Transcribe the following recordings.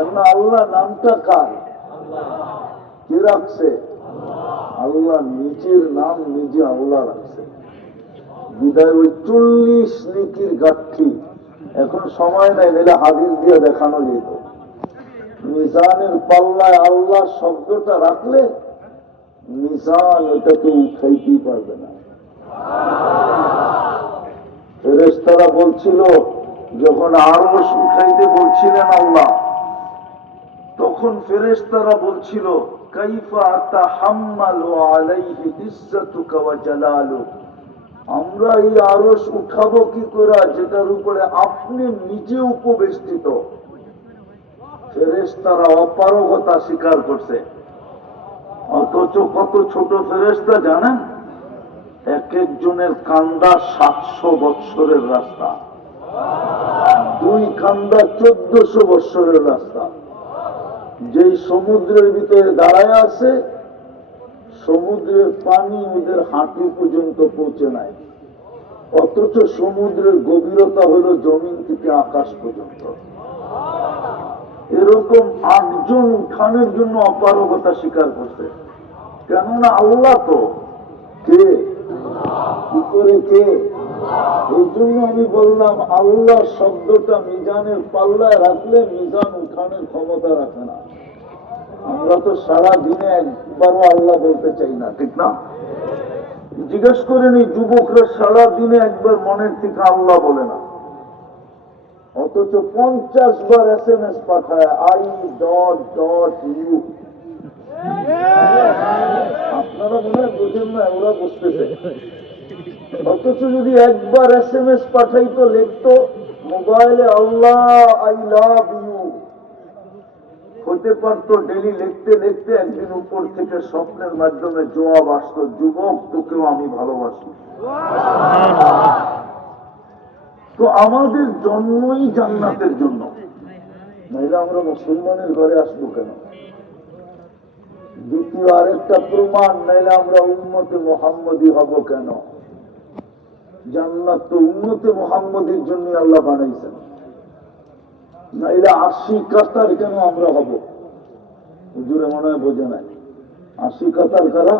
আল্লাহ নামটা কার? কে রাখছে? আল্লাহ নিজের নাম নিজে আল্লাহ রাখছে। বিদায় ওই 40 নেকির গাঠি এখন সময় নাই, নাহলে হাদিস দিয়ে দেখানো যেত। মিজানের পাল্লায় আল্লাহ শব্দটা রাখলে মিজান ওটাকে উঠাইতেই পারবে না। ফেরেশতারা বলছিল, যখন আরশ উঠাইতে বলছিলেন আল্লাহ, তখন ফেরেশতারা বলছিল, কাইফা আতাহাম্মালু আলাইহি ইজ্জাতুকা ওয়া জালালুক, আমরা এই আরশ উঠাবো কি করে যেটার উপরে আপনি নিজে উপবেষ্টিত। ফেরেশতারা অপারগতা স্বীকার করছে। অথচ কত ছোট ফেরেশতা জানেন? এক একজনের কান্দা 700 বৎসরের রাস্তা, দুই কান্দা 1400 বৎসরের রাস্তা। যেই সমুদ্রের ভিতরে দাঁড়ায় আছে, সমুদ্রের পানি ওদের হাঁটু পর্যন্ত পৌঁছে নাই, অথচ সমুদ্রের গভীরতা হলো জমিন থেকে আকাশ পর্যন্ত। এরকম 8 জন উঠানের জন্য অপারগতা স্বীকার করছে। কেননা আল্লাহ তো কে, কি করে কে? এই জন্য আমি বললাম, আল্লাহ শব্দটা মিজানের পাল্লায় রাখলে মিজান উঠানের ক্ষমতা রাখে না। আমরা তো সারা দিনে একবারও আল্লাহ বলতে চাই না, ঠিক না? জিজ্ঞেস করেন এই যুবকরা সারা দিনে একবার মনের থেকে আল্লাহ বলে না, অথচ 50 বার SMS পাঠায় I.U। আপনারা মনে হয় বুঝেন না, ওরা বুঝতেছে। অথচ যদি একবার SMS পাঠাইতো, লিখতো মোবাইলে আল্লাহ আই লাভ ইউ, হতে পারতো ডেলি লিখতে লিখতে একদিন উপর থেকে স্বপ্নের মাধ্যমে জবাব আসতো, যুবক তোকেও আমি ভালোবাসি। তো আমাদের জন্মই জান্নাতের জন্য, নাহলে আমরা মুসলমানের ঘরে আসবো কেন? দ্বিতীয় আরেকটা প্রমাণ, নাহলে আমরা উম্মতে মুহাম্মদী হব কেন? জান্নাত তো উম্মতে মুহাম্মদীর জন্য আল্লাহ বানাইছেন, নাহলে 80 কাতার কেন আমরা হব? হুজুরে মনে হয় বোঝে নাই। 80 কাতার কারা?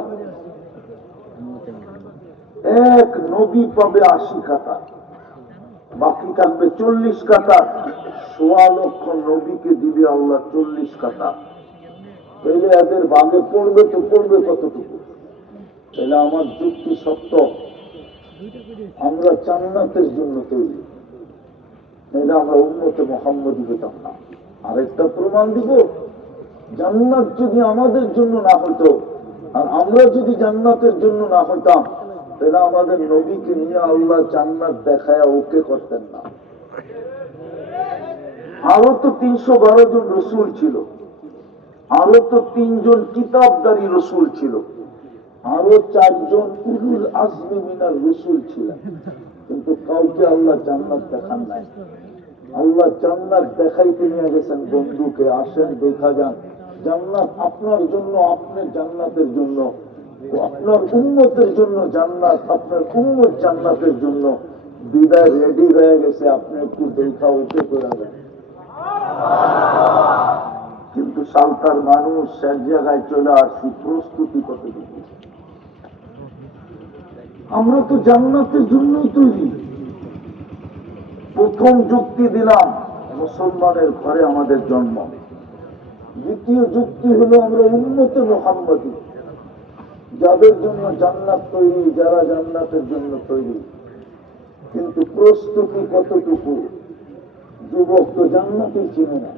এক নবী পাবে 80 কাতার, বাকি থাকবে 40 কাতার। 1.25 লক্ষ নবীকে দিবে আল্লাহ 40 কাতার। তাহলে এদের ভাগে পড়বে তো পড়বে কতটুকু? তাহলে আমার যুক্তি সত্য, আমরা জান্নাতের জন্য তৈরি, তাহলে আমরা উম্মতে মুহাম্মদী হতাম না। আরেকটা প্রমাণ দিব, জান্নাত যদি আমাদের জন্য না হতো, আর আমরা যদি জান্নাতের জন্য না হতাম, তাহলে আমাদের নবীকে নিয়ে আল্লাহ জান্নাত দেখায় ওকে করতেন না। আরো তো 312 জন রসুল ছিল, আরো তো 3 জন কিতাবদারী রসুল ছিল, আরো 4 জন উলুল আজমি মিনার রসুল ছিলেন, কিন্তু কাউকে আল্লাহ জান্নাত দেখান নাই। আল্লাহ জান্নাত দেখাইতে নিয়ে গেছেন বন্ধুকে, আসেন দেখা যান জান্নাত আপনার জন্য, আপনার জান্নাতের জন্য, আপনার উম্মতের জন্য জান্নাত, আপনার উম্মত জান্নাতের জন্য। বিদায় রেডি হয়ে গেছে, আপনি একটু দেখা ওকে করে দেন। কিন্তু সালতার মানুষ এক জায়গায় চলে আসছি, প্রস্তুতি কতটুকু? আমরা তো জান্নাতের জন্যই তৈরি। প্রথম যুক্তি দিলাম, মুসলমানের ঘরে আমাদের জন্ম। দ্বিতীয় যুক্তি হলো আমরা উম্মতে মুহাম্মদী, যাদের জন্য জান্নাত তৈরি, যারা জান্নাতের জন্য তৈরি। কিন্তু প্রস্তুতি কতটুকু? যুবক তো জান্নাতই চিনে না,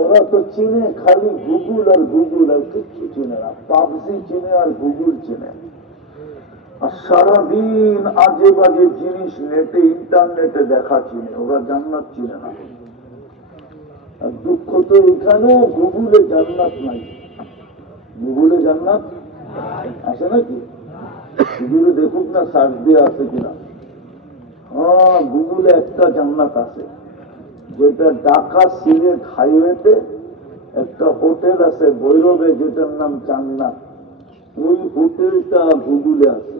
ওরা তো চিনে খালি গুগল আর গুগল, আর কিচ্ছু চিনে না। পাবজি চিনে আর গুগল চিনে, আর সারাদিন আজে বাজে জিনিস নেটে ইন্টারনেটে দেখা চিনে, ওরা জান্নাত চিনে না। আর দুঃখ তো এখানেও গুগলে জান্নাত নাই। গুগলে জান্নাত আছে নাকি? গুগলে দেখুক না, সার্চ দিয়ে আছে কিনা। হ্যাঁ, গুগলে একটা জান্নাত আছে, যেটা ঢাকা সিলেট হাইওয়েতে একটা হোটেল আছে ভৈরবে, যেটার নাম জান্নাত। ওই হোটেলটা গুগলে আছে।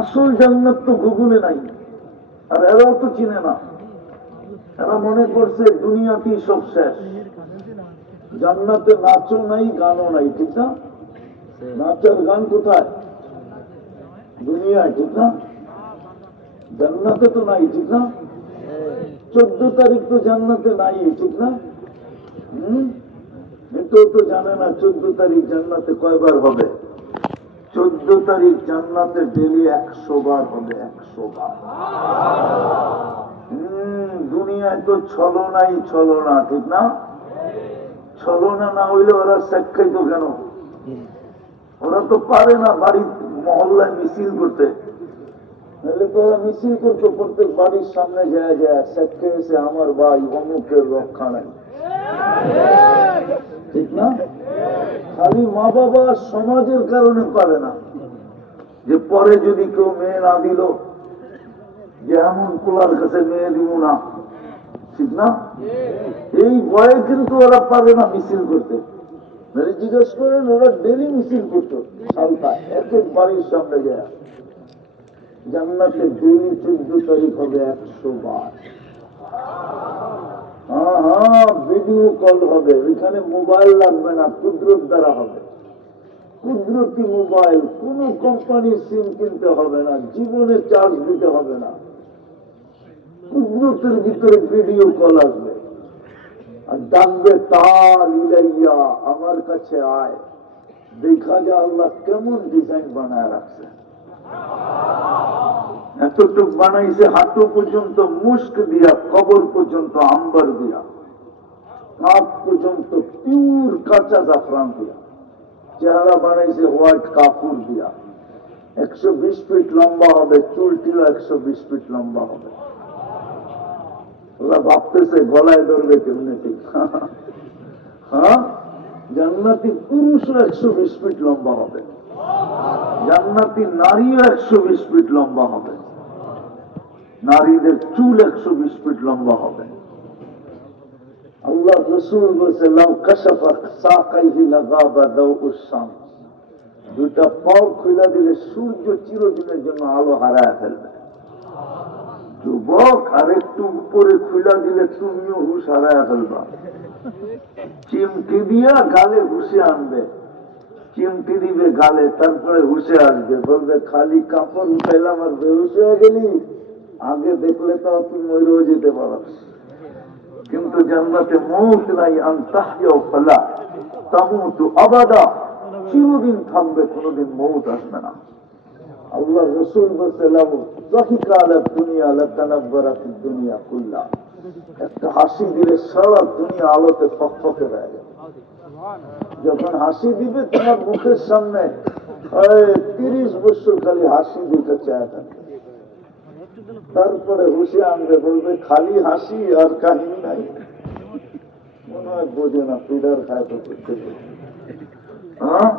আসল জান্নাত তো গুগলে নাই, আর এরাও তো চিনে না। এরা মনে করছে দুনিয়াতেই সব শেষ, জান্নাতে নাচও নাই গানও নাই, ঠিক না? নাচের গান কোথায়? দুনিয়ায়, ঠিক না? জান্নাতে তো নাই, ঠিক না? 14 তারিখ তো জান্নাতে নাই, ঠিক না? এটাও তো জানে না 14 তারিখ জান্নাতে কয়বার হবে। 14 তারিখ জান্নাতে ডেলি 100 বার হবে, 100 বার। দুনিয়ায় তো ছলনাই ছলনা, ঠিক না? ছলনা না হইলে ওরা সাক্ষাইত কেন? ওরা তো পারে না বাড়ি মহল্লায় মিছিল করতে, নাহলে তো ওরা মিছিল করতো প্রত্যেক বাড়ির সামনে যায় যায় সাক্ষাইছে আমার ভাই অমুকের রক্ষা নাই, ঠিক না? খালি মা বাবা সমাজের কারণে পারে না, যে পরে যদি কেউ মেয়ে না দিল, যে এমন কোলার কাছে মেয়ে দিব না, ঠিক না? এই ভয়ে কিন্তু ওরা পারে না মিছিল করতে। জিজ্ঞেস করেন, ওরা ডেলি মিছিল করতো সালতায় এক এক বাড়ির সামনে যায়। জান্নাতে ডেলি 14 তারিখ হবে 100 বার। হ্যাঁ, ভিডিও কল হবে, এখানে মোবাইল লাগবে না, কুদরত দ্বারা হবে। কুদরতি মোবাইল, কোন কোম্পানির সিম কিনতে হবে না, জীবনে চার্জ দিতে হবে না, কুদরতের ভিতরে ভিডিও কল আসবে আর ডাকবে তাল ইলাইয়া, আমার কাছে আয়। দেখা যায় আল্লাহ কেমন ডিজাইন বানায় রাখছে, এতটুক বানাইছে হাঁটু পর্যন্ত মুস্ক দিয়া, কবর পর্যন্ত আম্বার দিয়া, হাত পর্যন্ত পিওর কাঁচা জাফরান দিয়া, চেহারা বানাইছে হোয়াইট কাপুর দিয়া। 120 ফিট লম্বা হবে, চুলটিও 120 ফিট লম্বা হবে। ওরা ভাবতেছে গলায় ধরবে কেমনে, ঠিক? হ্যাঁ, জান্নাতি পুরুষও 120 ফিট লম্বা হবে, জান্নাতি নারীও 120 ফিট লম্বা হবে, নারীদের চুল 120 ফিট লম্বা হবে। আল্লাহ রাসূল বলেছে, লাউ কাশাফা সাকাইহি লাগাবা দাউউস শামস, দুটা পাও খুলে দিলে সূর্য চিরদিনের জন্য আলো হারায় ফেলবে। যুবক, আর একটু উপরে খুলে দিলে তুমিও হুশ হারায় ফেলবা। চিমটি দিয়া গালে হুশে আনবে, চিমটি দিবে গালে, তারপরে হুশে আসবে, বলবে খালি কাপড় উঠাইলাম আর বেহুশ হয়ে গেলি, আগে দেখলে তো তুই মরেও যেতে পারস। কিন্তু জান্নাতে মৌত নাই, আনতাহইয়াও ফালা তামুতু আবাদা, চিরদিন থাকবে, কোনদিন মৌত আসবে না। আল্লাহ রাসূল বলেছেন, যাহিকা আলা দুনিয়া লাতানাব্বারাতিদ দুনিয়া কুল্লা, একটা হাসি দিলে সারা দুনিয়া আলোতে ফকফকে হয়ে যাবে। যখন হাসি দিবে তোমার মুখের সামনে 30 বছর খালি হাসি দিতে চায় থাকে, তারপরে হুশে আনবে, বলবে খালি হাসি আর কাহিনী নাই। মনে হয় বোঝে না, পিডার খায় তো করতে। হ্যাঁ,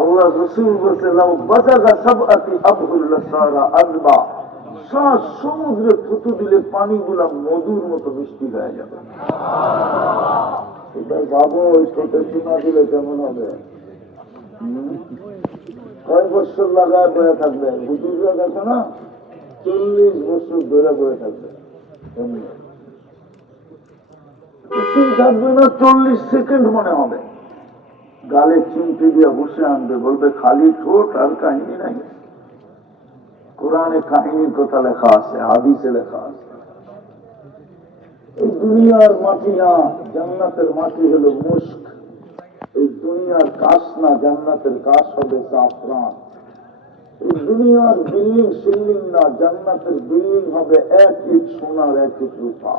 আল্লাহ রাসূল বলেছেন, লাউ বাজাগা সাবআতি আবহুল লাসারা আযবা, সব সমুদ্রে থুতু দিলে পানিগুলা মধুর মতো মিষ্টি হয়ে যাবে। এবার ভাবো, ওই ছোট চুনা দিলে কেমন হবে? কয় বছর লাগায় বয়ে থাকবে? হুজুররা দেখো না, 40 বছর ধরে বয়ে থাকবে, কিছুই থাকবে না, 40 সেকেন্ড মনে হবে। গালে চিমটি দিয়ে বসে আনবে, বলবে খালি ঠোঁট আর কাহিনী নাই। কোরআনে কাহিনীর কথা লেখা আছে, হাদিসে লেখা আছে। এই দুনিয়ার মাটি না, জান্নাতের মাটি হলো মুস্ক। এই দুনিয়ার কাশ না, জান্নাতের কাশ হবে জাফরান। এই দুনিয়ার বিল্ডিং সিল্ডিং না, জান্নাতের বিল্ডিং হবে 1 ইট সোনার 1 ইট রূপা।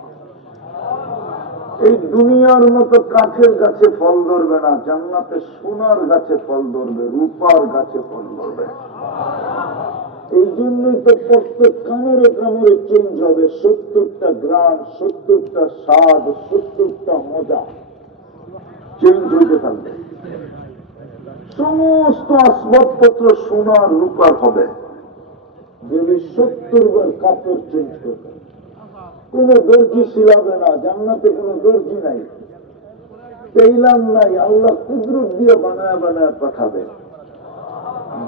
এই দুনিয়ার মতো কাঠের গাছে ফল ধরবে না, জান্নাতে সোনার গাছে ফল ধরবে, রূপার গাছে ফল ধরবে। এই জন্যই তো প্রত্যেক কামড়ে কামড়ে চেঞ্জ হবে, 70টা গ্রাম, 70টা স্বাদ, 70টা মজা চেঞ্জ হইতে থাকবে। সমস্ত আসবাবপত্র সোনার রূপার হবে, যদি 70 বার কাপড় চেঞ্জ করবে। কোন দর্জি সিলাবে না, জান্নাতে কোন দর্জি নাই, টেইলার নাই, আল্লাহ কুদরত দিয়ে বানায় বানায় পাঠাবে।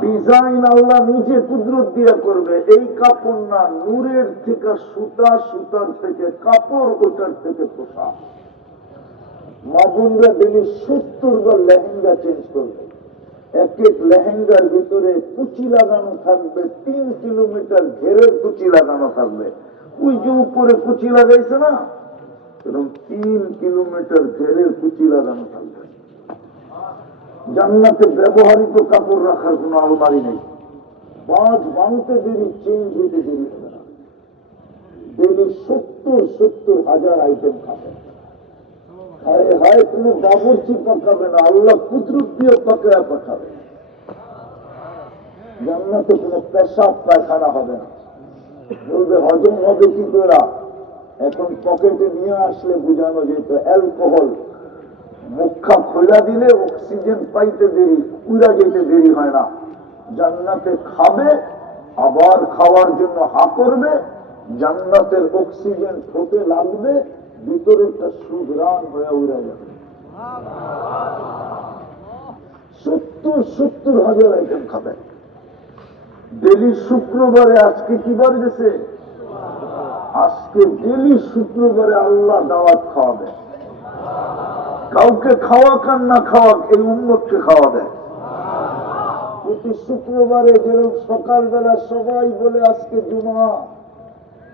ডিজাইন আল্লাহ নিজে কুদরত দিয়া করবে। এই কাপড় না, নূরের থেকে সুতা, সুতার থেকে কাপড়, ওটার থেকে পোশাক। মা বোনরা ডেলি 70 বার লেহেঙ্গা চেঞ্জ করবে। এক এক লেহেঙ্গার ভিতরে কুচি লাগানো থাকবে, 3 কিলোমিটার ঘেরের কুচি লাগানো থাকবে। ওই যে উপরে কুচি লাগাইছে না, এরকম 3 কিলোমিটার ঘেরের কুচি লাগানো থাকবে। জান্নাতে ব্যবহৃত কাপড় রাখার কোন আলমারি নেই। বাঁধ ভাঙতে দেরি, চেঞ্জ হইতে দেরি হবে না। ডেলি 70 হাজার আইটেম খাবে। হায় হায়, কোনো বাবুর্চি পাকাবে না, আল্লাহ কুদরত দিয়ে পাকায়া পাঠাবে। জান্নাতে কোনো পেশাব পায়খানা হবে না। বলবে হজম হবে কি করে? এখন পকেটে নিয়ে আসলে বুঝানো যেত অ্যালকোহল। মুখা খোলা দিলে অক্সিজেন পাইতে দেরি, উড়া যেতে দেরি হয় না। জান্নাতে খাবে, আবার খাওয়ার জন্য হা করবে। জান্নাতের অক্সিজেন ঠোঁটে লাগবে, ভিতরেরটা সুঘ্রাণ হয়ে উড়ে যাবে। 70 হাজার আইটেম খাবে ডেলি। শুক্রবারে, আজকে কি বার গেছে? আজকে ডেলি শুক্রবারে আল্লাহ দাওয়াত খাওয়াবে। কাউকে খাওয়াক আর না খাওয়াক, এই উম্মতকে খাওয়াবে। প্রতি শুক্রবারে যেরকম সকালবেলা সবাই বলে আজকে জুমা,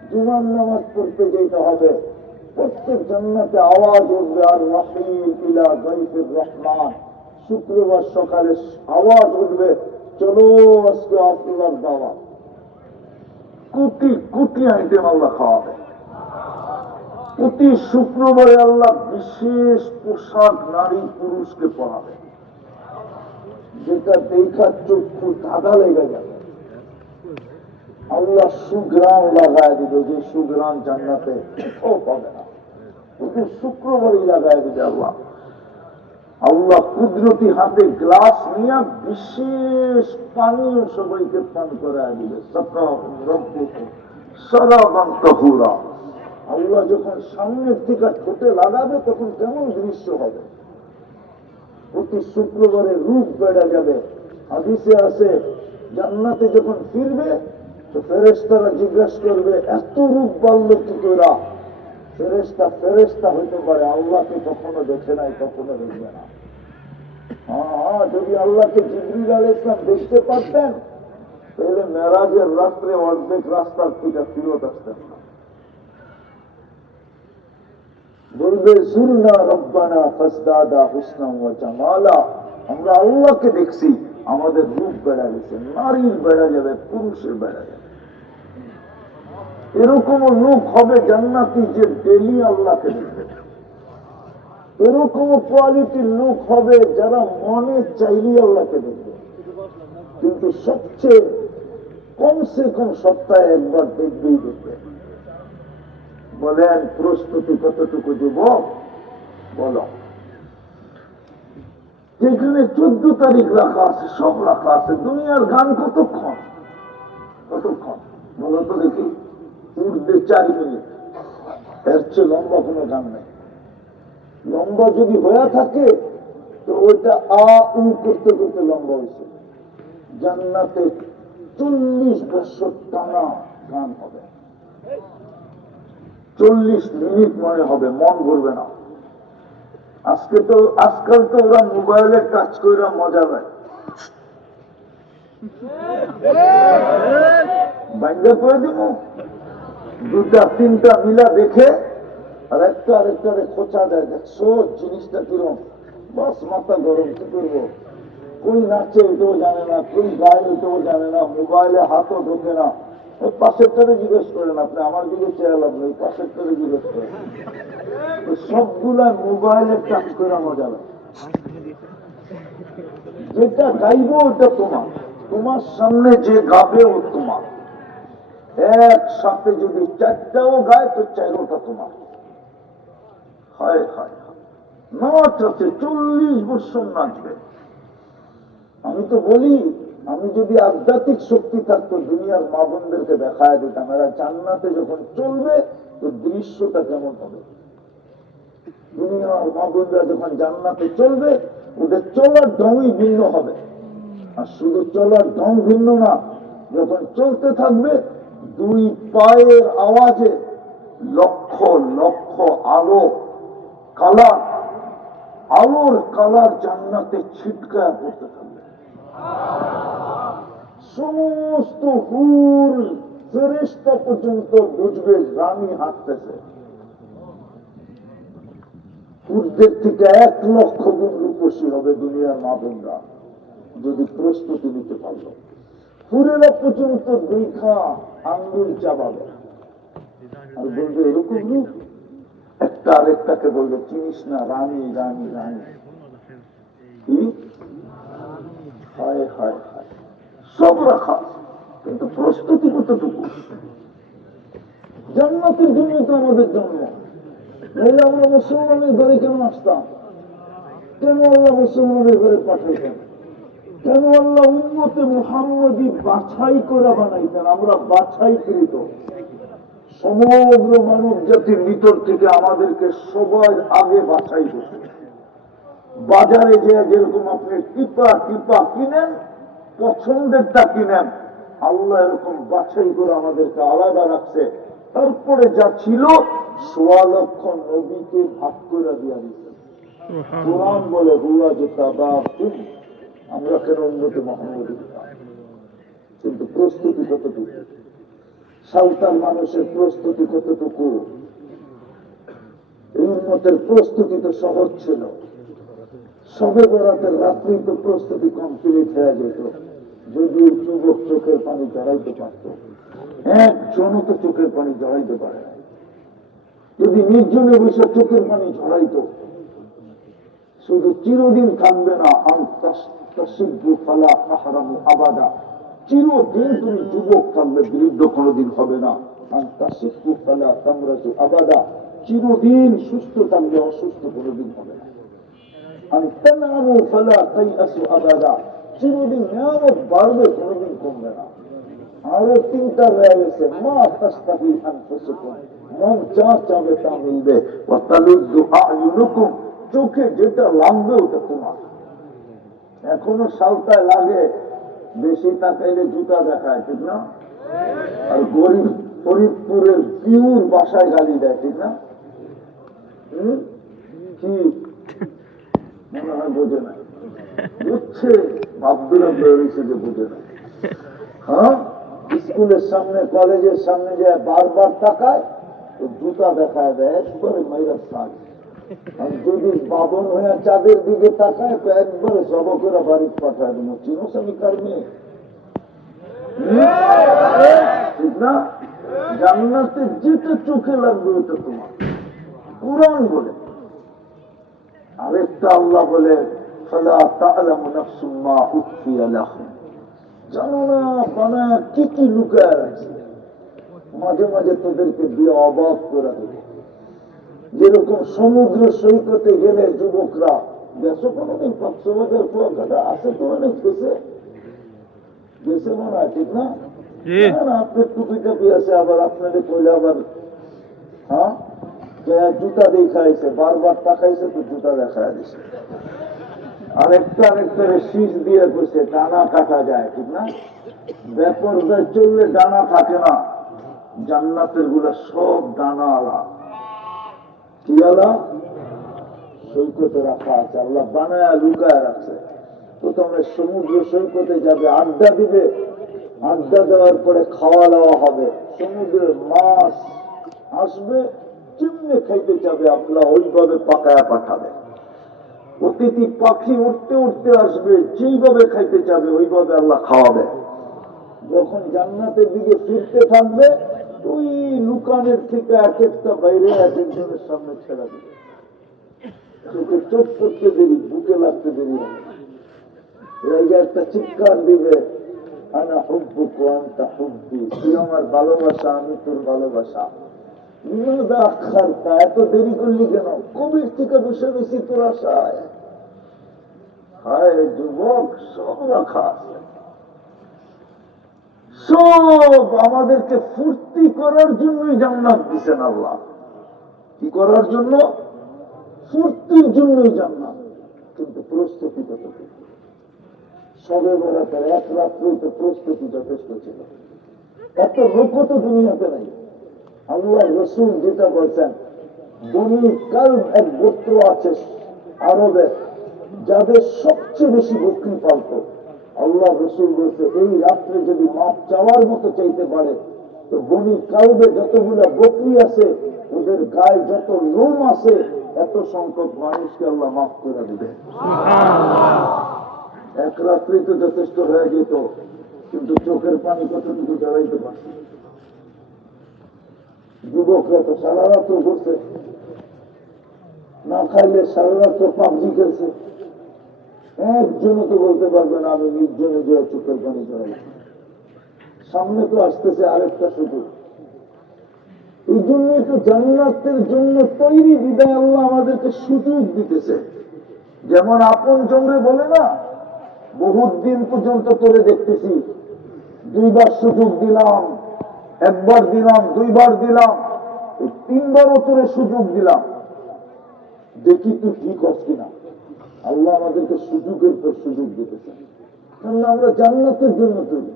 জুমার নামাজ পড়তে যেতে হবে, প্রত্যেক জান্নাতে আওয়াজ উঠবে আর রাহিল ইলা যাইফির রহমান। শুক্রবার সকালে আওয়াজ উঠবে, চলো আজকে আল্লাহর দাওয়াত। কোটি কোটি আইটেম আল্লাহ খাওয়াবে। প্রতি শুক্রবারে আল্লাহ বিশেষ পোশাক নারী পুরুষকে পরাবে, যেটা দেখা চক্ষু ধাঁধা লেগে যাবে। আল্লাহ সুগ্রাম লাগায় দিল, যে সুগ্রাম জান্নাতে ও পাবে না। প্রতি শুক্রবারই লাগায় দিবে আল্লাহ। আল্লাহ কুদরতি হাতে গ্লাস নিয়ে বিশেষ পানীয় সবাইকে পান করায় দিবে। আল্লাহ যখন সামনের থেকে ঠোঁটে লাগাবে, তখন কেমন দৃশ্য হবে? প্রতি শুক্রবারে রূপ বেড়ে যাবে। হাদিসে আছে, জান্নাতে যখন ফিরবে তো ফেরেশতারা জিজ্ঞাসা করবে, এত রূপ বাড়লো কি তোরা? ফেরেশতা হইতে পারে, আল্লাহকে কখনো দেখে নাই, কখনো দেখবে না। হ্যাঁ, যদি আল্লাহকে জিবরিল আলাইহিস সালাম দেখতে পারতেন, তাহলে মেরাজের রাত্রে অর্ধেক রাস্তার থেকে ফিরত আসতেন না। বলবে সুরনা রব্বানা ফাসদাদা হুসনান ওয়া জামালা, আমরা আল্লাহকে দেখছি, আমাদের রূপ বেড়ে গেছে। নারীর বেড়ে যাবে, পুরুষের বেড়ে যাবে। এরকম লোক হবে জান্নাতি যে ডেলি আল্লাহকে দেখবে। এরকম কোয়ালিটির লোক হবে যারা মনে চাইলেই আল্লাহকে দেখবে। কিন্তু সবচেয়ে কমসে কম সপ্তাহে একবার দেখবেই দেখবে। বলেন প্রস্তুতি কতটুকু যুবক? বলো। যেখানে 14 তারিখ রাখা আছে, সব রাখা আছে। দুনিয়ার গান কতক্ষণ? বলো তো দেখি। উর্দে 4 মিনিট, এর চেয়ে লম্বা কোনো গান নেই। লম্বা যদি হয়ে থাকে তো ওইটা আ উ করতে করতে লম্বা হয়েছে। জান্নাতে 40 বছর টানা গান হবে। 40 মিনিট মনে হবে, মন ভরবে না। আজকাল তো ওরা মোবাইলে টাচ করে মজা নেয়। বাইরে করে দিব, 2-3টা মিলা দেখে আর আরেকটারে খোঁচা দেয়, দেখছো জিনিসটা কিরম। বাস মাথা গরম, কি করবো? কই নাচে এটাও জানে না, কই গায়ে এটাও জানে না, মোবাইলে হাতও ঢোকে না। ওই পাশেরটারে জিজ্ঞেস করেন, আপনি আমার দিকে চেয়ে লাভ নেই, পাশেরটারে জিজ্ঞেস করেন। সবগুলা মোবাইলে টাচ করে মজা লাগে। যেটা গাইবো ওটা তোমার সামনে যে গাবে ও তোমার। একসাথে যদি 4টাও গায় তো 4টা তোমার। হায় হায়, নাচ আছে, 40 বছর নাচবে। আমি তো বলি, আমি যদি আধ্যাত্মিক শক্তি থাকতো দুনিয়ার মা বোনদেরকে দেখায় দিতাম, এরা জান্নাতে যখন চলবে তো দৃশ্যটা কেমন হবে। দুনিয়ার মা বোনরা যখন জান্নাতে চলবে, ওদের চলার ঢংই ভিন্ন হবে। আর শুধু চলার ঢং ভিন্ন না, যখন চলতে থাকবে দুই পায়ের আওয়াজে লক্ষ লক্ষ আলো কালার, আলোর কালার জান্নাতে ছিটকায় পড়তে থাকবে। সমস্ত হুর ফেরেশতা পর্যন্ত বুঝবে রানী হাঁটতেছে। হুরদের থেকে 1,00,000 গুণ রূপসী হবে দুনিয়ার মা বোনরা, যদি প্রস্তুতি নিতে পারল। হুরেরা পর্যন্ত দেখা আঙ্গুল চাবাবে আর বলবে এরকম রূপ। একটা আরেকটাকে বলবে চিনিস না, রানী রানী রানী। কি হায় হায় হায়, সব রাখা, কিন্তু প্রস্তুতি কতটুকু? জান্নাতের জন্য তো আমাদের জন্ম। নইলে আমরা মুসলমানের ঘরে কেন আসতাম? কেন আল্লাহ মুসলমানের ঘরে পাঠাইতেন? কেন আল্লাহ উম্মতে মুহাম্মদী বাছাই করে বানাইতেন? আমরা বাছাইকৃত। সমগ্র মানব জাতির ভিতর থেকে আমাদেরকে সবার আগে বাছাই করছে। বাজারে যে যেরকম আপনি টিপা টিপা কিনেন, পছন্দেরটা কিনেন, আল্লাহ এরকম বাছাই করে আমাদেরকে আলাদা রাখছে। তারপরে যা ছিল 1,00,000 নবীকে ভাগ করে দিয়া দিচ্ছেন। কোরআন বলে হুয়া যে তাবাকুম, আমরা কেন উম্মতে মুহাম্মদী দিতাম? কিন্তু প্রস্তুতি কতটুকু? সাঁওতাল মানুষের প্রস্তুতি কতটুকু? এই উম্মতের প্রস্তুতি তো সহজ ছিল। সবে বরাতের রাত্রি তো প্রস্তুতি কমপ্লিট হয়ে যেত, যদি যুবক চোখের পানি জড়াইতে পারত। একজনও তো চোখের পানি জড়াইতে পারে না। যদি নির্জনে বসে চোখের পানি ঝরাইতো, শুধু চিরদিন থাকবে না, আবাদা, চিরদিন তুমি যুবক থাকবে, বৃদ্ধ কোনদিন হবে না। আবাদা, চিরদিন সুস্থ থাকবে, অসুস্থ কোনদিন হবে না। আবাদা, চিরদিন নিয়ামত বাড়বে, কোনদিন কমবে না। আরো 3টা রয়ে গেছে, মা তাস্তাহি আনফুসুকুম, মন যা চাবে তা মিলবে, ওয়া তালুদ্দু আ'য়ুনুকুম, চোখে যেটা লাগবে ওটা তোমার। এখনো সালতায় লাগে, বেশি তাকাইলে জুতা দেখায়, ঠিক না? আর গরিব ফরিদপুরের পিউর বাসায় গালি দেয়, ঠিক না? কি মনে হয় বোঝে না? বুঝছে, ভাবদুরা বেরিয়েছে যে বোঝে না। হ্যাঁ, স্কুলের সামনে কলেজের সামনে যে বারবার তাকায় তো জুতা দেখায় দেয়, একবারে মাইরা সাজ। আর যদি বাবন হয়ে চাঁদের দিকে তাকায় তো একবারে জবকেরা বাড়ি পাঠায় দেবো। চিনোস আমি কার মেয়ে? ঠিক না? জান্নাতে যেটা চোখে লাগবে ওটা তোমার। কোরআন বলে। আরেকটা আল্লাহ বলে, ফালা তা'লামু নাফসুম মা উখফিয়া লাহুম, জানো না বানায় কি কি লুকায় রাখছে, মাঝে মাঝে তোদেরকে দিয়ে অবাক করে দেবে। যেরকম সমুদ্র সৈকতে গেলে যুবকরা, গেছো কোনোদিন কক্সবাজার কুয়াকাটা? আছে তো অনেক গেছে, গেছে মনে হয়, ঠিক না? আপনার টুপি টাপি আছে, আবার আপনাদের কইলে আবার হ্যাঁ জুতা দেখাইছে, বারবার তাকাইছে তো জুতা দেখা দিছে। আরেকটা আরেকটারে শীষ দিয়ে কইছে ডানা কাটা যায়, ঠিক না? বেপরদায় চললে ডানা থাকে না, জান্নাতের গুলা সব ডানা আলা। কি আলা? সৈকতে রাখা আছে, আল্লাহ বানায় লুকায় রাখছে। প্রথমে সমুদ্র সৈকতে যাবে, আড্ডা দিবে, আড্ডা দেওয়ার পরে খাওয়া দাওয়া হবে, সমুদ্রের মাছ আসবে, চিমনে খাইতে যাবে, আল্লাহ ওইভাবে পাকায়া পাঠাবে। অতিথি পাখি উঠতে উঠতে আসবে, যেইভাবে খাইতে যাবে ওইভাবে আল্লাহ খাওয়াবে। যখন জান্নাতের দিকে ফিরতে থাকবে, ওই লুকানের থেকে এক একটা বাইরে এক একজনের সামনে ছেড়া দিবে। চোখে চোখ করতে দেরি, বুকে লাগতে দেরি হবে, একটা চিৎকার দিবে, আনা হুব্বুক ওয়া আনতা হুব্বি, তুই আমার ভালোবাসা, আমি তোর ভালোবাসা। এত দেরি করলি কেন? কবির থেকে বসে বেশি তোর আশায়। হায় যুবক, সব রাখা আছে, সব আমাদেরকে ফুর্তি করার জন্যই জান্নাত দিছেন আল্লাহ। কি করার জন্য? ফুর্তির জন্যই জান্নাত। কিন্তু প্রস্তুতি কতটুকু? সবে বেড়াতের এক রাত্রেই তো প্রস্তুতি যথেষ্ট ছিল। এত লোকও তো দুনিয়াতে নাই। আল্লাহ রসুল যেটা বলছেন, বনি কালব এক গোত্র আছে আরবে, যাদের সবচেয়ে বেশি বকরি পালত। আল্লাহ রসুল বলছে, এই রাত্রে যদি মাপ চাওয়ার মতো চাইতে পারে তো বনি কালবে যতগুলা বকরি আছে, ওদের গায়ে যত লোম আছে, এত সংখ্যক মানুষকে আল্লাহ মাফ করে দিবে। এক রাত্রেই তো যথেষ্ট হয়ে যেত, কিন্তু চোখের পানি কতটুকু জড়াইতে পারছে। যুবকরা তো সারা রাত্র করছে, না খাইলে সারা রাত্র পাবজি খেলছে। একজনও তো বলতে পারবে না আমি নির্জনে যে চোখের পানি জড়াই। সামনে তো আসতেছে আরেকটা সুযোগ। এই জন্য তো জান্নাতের জন্য তৈরি বিদায় আল্লাহ আমাদেরকে সুযোগ দিতেছে। যেমন আপন জনরে বলে না, বহুত দিন পর্যন্ত তোরে দেখতেছি, দুইবার সুযোগ দিলাম, একবার দিলাম, দুইবার দিলাম, এই তিনবারও তোরে সুযোগ দিলাম, দেখি তুই ঠিক হস কিনা। আল্লাহ আমাদেরকে সুযোগের পর সুযোগ দিতেছে, কারণ আমরা জান্নাতের জন্য তৈরি।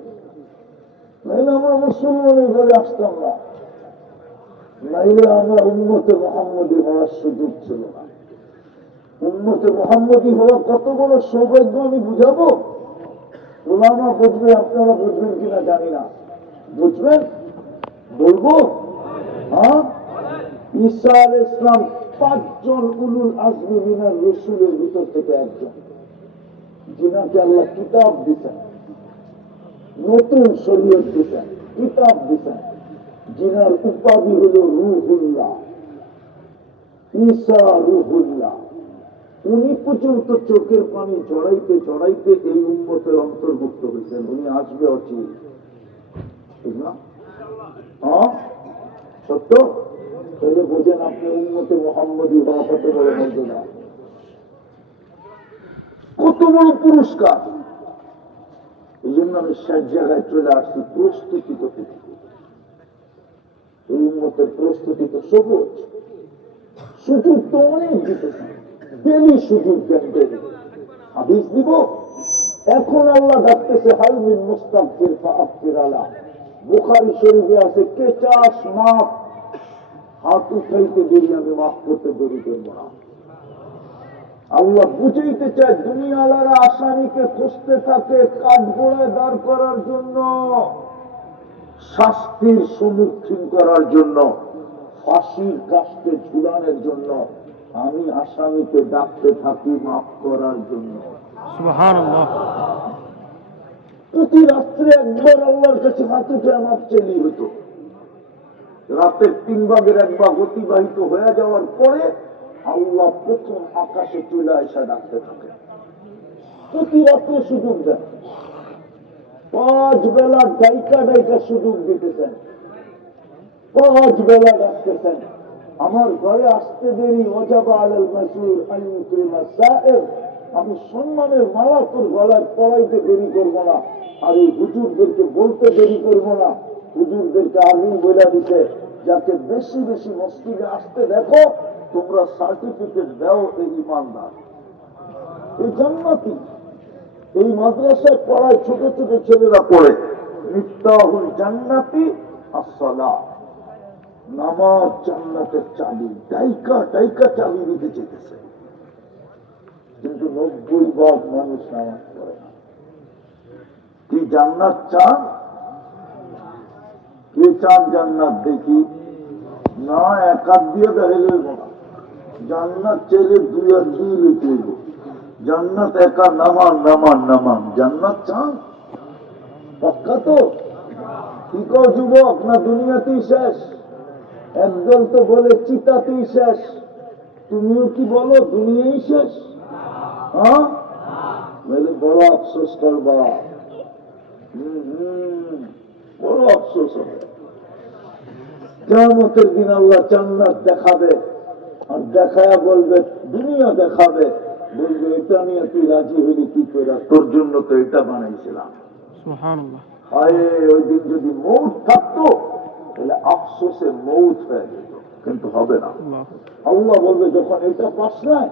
নাইলে আমরা মুসলমানের ঘরে আসতাম না, নাইলে আমরা উম্মতে মুহাম্মদী হওয়ার সুযোগ ছিল না। উম্মতে মুহাম্মদী হওয়া কত বড় সৌভাগ্য আমি বুঝাবো? ওলামা বুঝবে, আপনারা বুঝবেন কিনা জানি না। বুঝবেন? বলবো? হ্যাঁ, ঈসা আলাইহিস সালাম 5 জন উলুল আজমি মিনার রাসূলের ভিতর থেকে একজন, যিনাকে আল্লাহ কিতাব দিতেন, নতুন শরীয়ত দিতেন, কিতাব দিতেন, যিনার উপাধি হল রুহুল্লাহ, ঈসা রুহুল্লাহ। উনি পর্যন্ত চোখের পানি জড়াইতে জড়াইতে এই উম্মতের অন্তর্ভুক্ত হয়েছেন। উনি আসবে অচির, ঠিক না? হ্যাঁ, সত্য? তাহলে বোঝেন আপনি উম্মতে মুহাম্মদী হওয়া কত বড় মর্যাদা, কত বড় পুরস্কার। এই জন্য আমি শেষ জায়গায় চলে আসছি, প্রস্তুতি করতে থাকি। এই উম্মতের প্রস্তুতি তো সবুজ, সুযোগ তো অনেক দিতেছেন, ডেলি সুযোগ দেন, ডেলি। হাদিস দিব, এখন আল্লাহ ডাকতেছে হাল মিন মুস্তাগফির ফাগফির আলাহ। বুখারী শরীফে আছে, কে চাস মাফ, হাত উঠাইতে দেরি আমি মাফ করতে দেরি করবো না। আল্লাহ বুঝাইতে চায়, দুনিয়ালারা আসামিকে খুঁজতে থাকে কাঠগড়ায় দাঁড় করার জন্য, শাস্তির সম্মুখীন করার জন্য, ফাঁসির কাস্তে ঝুলানোর জন্য। আমি আসামিকে ডাকতে থাকি মাফ করার জন্য। সুবহানাল্লাহ। প্রতি রাত্রে একবার আল্লাহর কাছে হাত উঠে মাফ চাইলেই হতো। রাতের 3 ভাগের 1 ভাগ অতিবাহিত হয়ে যাওয়ার পরে আল্লাহ প্রথম আকাশে চলে আসা ডাকতে থাকে। প্রতি রাত্রে সুযোগ দেন, 5 বেলা ডাইকা ডাইকা সুযোগ দিতেছেন, 5 বেলা ডাকতেছেন। আমার ঘরে আসতে দেরি, ওয়াজাবা আলাল মাসউর আন ইউকরিমা সাইর। আমি সম্মানের মালা তোর গলায় পরাইতে দেরি করবো না, আর এই হুজুরদেরকে বলতে দেরি করবো না। হুজুরদেরকে আগেই বলে দিতে, যাতে বেশি বেশি মসজিদে আসতে দেখো, তোমরা সার্টিফিকেট দাও এই ইমানদার, এই জান্নাতি। এই মাদ্রাসায় পড়ায় ছোট ছোট ছেলেরা পড়ে, মিফতাহুল জান্নাতি আসসালাহ, নামাজ জান্নাতের চাবি। ডাইকা ডাইকা চাবি দিতে চেয়েছে, কিন্তু 90% মানুষ নামাজ পড়ে না। কি জান্নাত চান? কে চান জান্নাত? দেখি না, 1 হাত দিয়ে দেখাইলে না, জান্নাত চাইলে 2 হাত দিয়ে লিখে। জান্নাত একা নামান নামান নামান, জান্নাত চান? পাক্কা তো? কি কও যুবক, না দুনিয়াতেই শেষ? একদল তো বলে চিতাতেই শেষ, তুমিও কি বলো দুনিয়াই শেষ? হ্যাঁ, বলে বড় আফসোস করবা, বড় আফসোস হবে। কিয়ামতের দিন আল্লাহ জান্নাত দেখাবে, আর দেখায়া বলবে, দুনিয়া দেখাবে, বলবে এটা নিয়ে তুই রাজি হইলি কি করে, তোর জন্য তো এটা বানাইছিলাম। সুবহানাল্লাহ। হায়, ওই দিন যদি মৌত থাকতো তাহলে আফসোসে মৌত হয়ে যেত, কিন্তু হবে না। আল্লাহ বলবে, যখন এটা পাস নাই,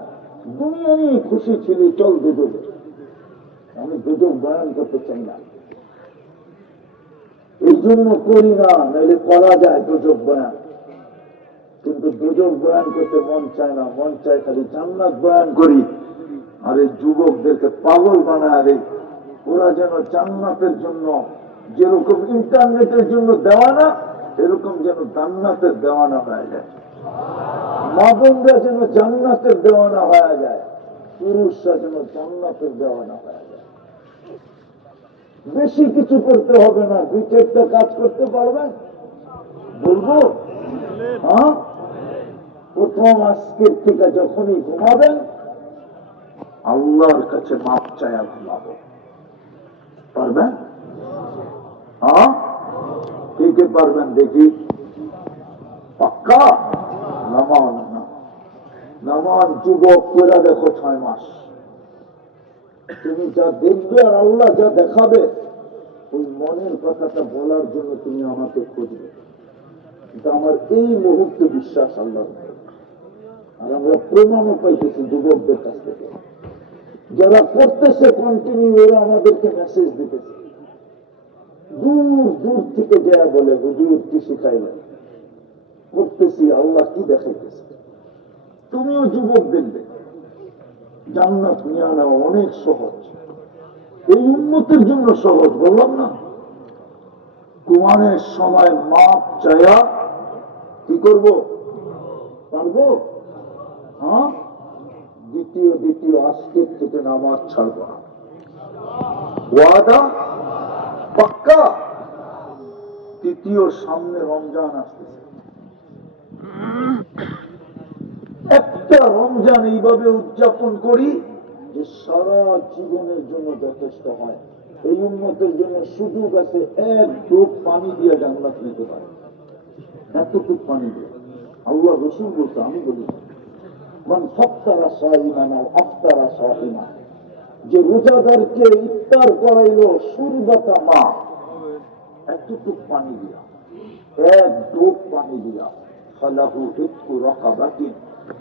দুনিয়া নিয়ে খুশি ছিলি, চল দুজনে। আমি দুজক বয়ান করতে চাই না, এই জন্য করি না, নাহলে করা যায় দুজক বয়ান। কিন্তু দুজক বয়ান করতে মন চায় না, মন চায় খালি জান্নাত বয়ান করি। আর এই যুবকদেরকে পাগল বানায়, আরে ওরা যেন জান্নাতের জন্য যেরকম ইন্টারনেটের জন্য দেওয়ানা, এরকম যেন জান্নাতের দেওয়ানা হয়ে যায়। মা বোনরা যেন জান্নাতের দেওয়ানা হয়ে যায়, পুরুষরা যেন জান্নাতের দেওয়ানা হয়ে যায়। বেশি কিছু করতে হবে না, দুই চারটা কাজ করতে পারবেন, বলবো। হ্যাঁ, প্রথম আজকের থেকে যখনই ঘুমাবেন আল্লাহর কাছে মাপ চায়া ঘুমাবো, পারবেন? হ্যাঁ, কে কে পারবেন দেখি? পাক্কা? নামান নামান যুবক করে দেখো 6 মাস, তুমি যা দেখবে আর আল্লাহ যা দেখাবে, ওই মনের কথাটা বলার জন্য তুমি আমাকে খুঁজবে। এটা আমার এই মুহূর্তে বিশ্বাস আল্লাহর উপরে। আর আমরা প্রমাণও পাইতেছি যুবকদের কাছ থেকে, যারা করতেছে কন্টিনিউ, ওরা আমাদেরকে মেসেজ দিতেছে দূর দূর থেকে, যা বলে হুজুর কি শিখাইলেন, করতেছি, আল্লাহ কি দেখাইতেছে। তুমিও যুবক দেখবে, জান্নাত নিয়ে আনা অনেক সহজ, এই উন্নতির জন্য সহজ, বললাম না? কুমারের সময় মাপ চায়া কি করব, পারবো? হ্যাঁ, দ্বিতীয় আজকের থেকে নামাজ ছাড়ব না, ওয়াদা পাক্কা। তৃতীয়, সামনে রমজান আসতেছে, একটা রমজান এইভাবে উদযাপন করি যে সারা জীবনের জন্য যথেষ্ট হয়। এই উম্মতের জন্য সুযোগ আছে, এক ডোব পানি দিয়ে জান্নাত নিতে পারে, এতটুক পানি দিয়ে। আল্লাহ রসুল বলতে, আমি বলি, মান ফাত্তারা সাইমান আও আফতারা সাইমান, যে রোজাদারকে ইফতার করাইলো সুরবাতা মা, এতটুক পানি দিয়া, এক ডোব পানি দিয়া, ফালাহু ইতকু রাকাবাতিন,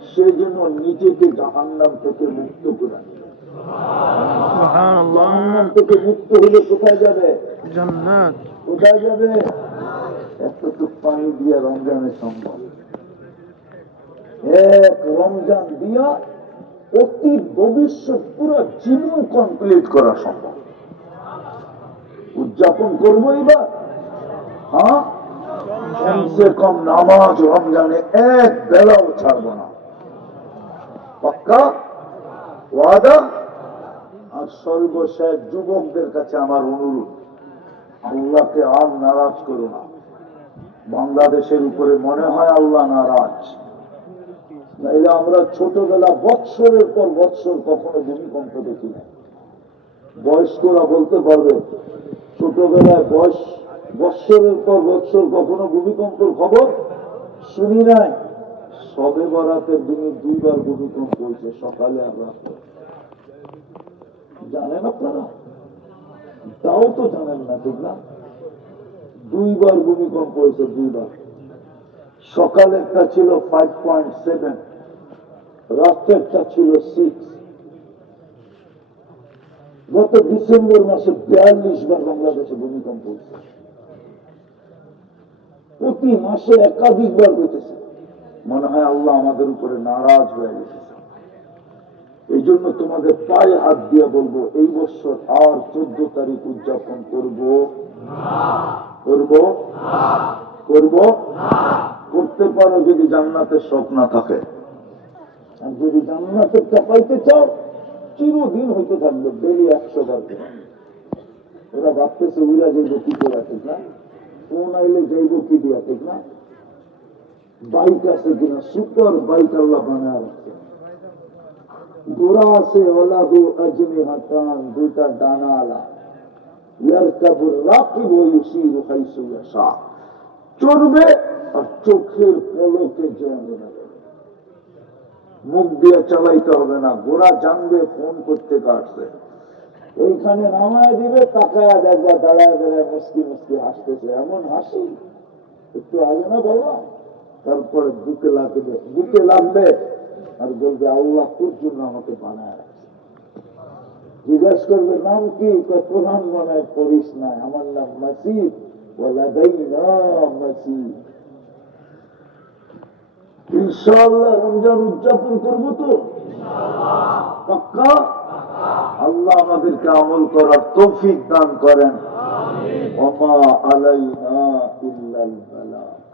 সে যেন নিজেকে জাহান্নাম থেকে মুক্ত করে নিল। জাহান্নাম থেকে মুক্ত হলে কোথায় যাবে? জান্নাত। কোথায় যাবে? এতটুক পানি দিয়া রমজানে সম্ভব। এক রমজান দিয়া অতি ভবিষ্যৎ পুরো জীবন কমপ্লিট করা সম্ভব। উদযাপন করবো এবার। হ্যাঁ, কমসে কম নামাজ রমজানে এক বেলাও ছাড়বো না, পাক্কা ওয়াদা। আর সর্বশেষ যুবকদের কাছে আমার অনুরোধ, আল্লাহকে আর নারাজ করো না। বাংলাদেশের উপরে মনে হয় আল্লাহ নারাজ, নাইলে আমরা ছোটবেলা বৎসরের পর বৎসর কখনো ভূমিকম্প দেখি না। বয়স্করা বলতে পারবে, ছোটবেলায় বৎসরের পর বৎসর কখনো ভূমিকম্পের খবর শুনি নাই। সবে বরাতের দিনে 2 বার ভূমিকম্প হয়েছে, সকালে আর রাতে। জানেন আপনারা? তাও তো জানেন না, ঠিক না? 2 বার ভূমিকম্প হয়েছে, 2 বার। সকালে একটা ছিল 5.7, রাত্রেরটা ছিল 6। গত ডিসেম্বর মাসে 42 বার বাংলাদেশে ভূমিকম্প হয়েছে। প্রতি মাসে একাধিকবার হইতেছে। মনে হয় আল্লাহ আমাদের উপরে নারাজ হয়ে গেছে। এই জন্য তোমাদের পায়ে হাত দিয়ে বলবো, এই বছর আর 14 তারিখ উদযাপন করবো করতে পারো যদি জান্নাতের শখ না থাকে। আর যদি জান্নাতেরটা পাইতে চাও, চিরদিন হইতে থাকবে, ডেলি 100 বার করে। ওরা ভাবতেছে উইরা যাইব কি করে, ঠিক না? ফোন আইলে যাইব কি দিয়া, ঠিক না? বাইক আছে কিনা, সুপার বাইক আল্লাহ বানায় রাখছে। ঘোড়া আছে, ওলাদু আজমি হাতান, 2টা ডানা আলা, ইয়ারকাবুর রাকিব ওয়া ইউসিরু হাইসু ইয়াশা, চড়বে আর চোখের পলকে জানবে না, মুখ দিয়ে চালাইতে হবে না। ঘোড়া জানবে ফোন করতে কাটছে, ওইখানে নামায় দিবে, তাকায় দেখবা দাঁড়ায় দাঁড়ায় মুস্কি মুস্কি হাসতেছে। এমন হাসি একটু আগে না বললাম? তারপরে বুকে লাগবে আর বলবে, আল্লাহ তোর জন্য আমাকে বানায় রাখছে। জিজ্ঞাসা করবে নাম কি? কোরআন মনে পড়িস না, আমার নাম মাসিদ, ওয়ালাদাইনা মাসিদ। ইনশাআল্লাহ রমজান উদযাপন করবো তো পাক্কা। আল্লাহ আমাদেরকে আমল করার তৌফিক দান করেন। ওমা আলাইনা ইল্লাল বালাগ।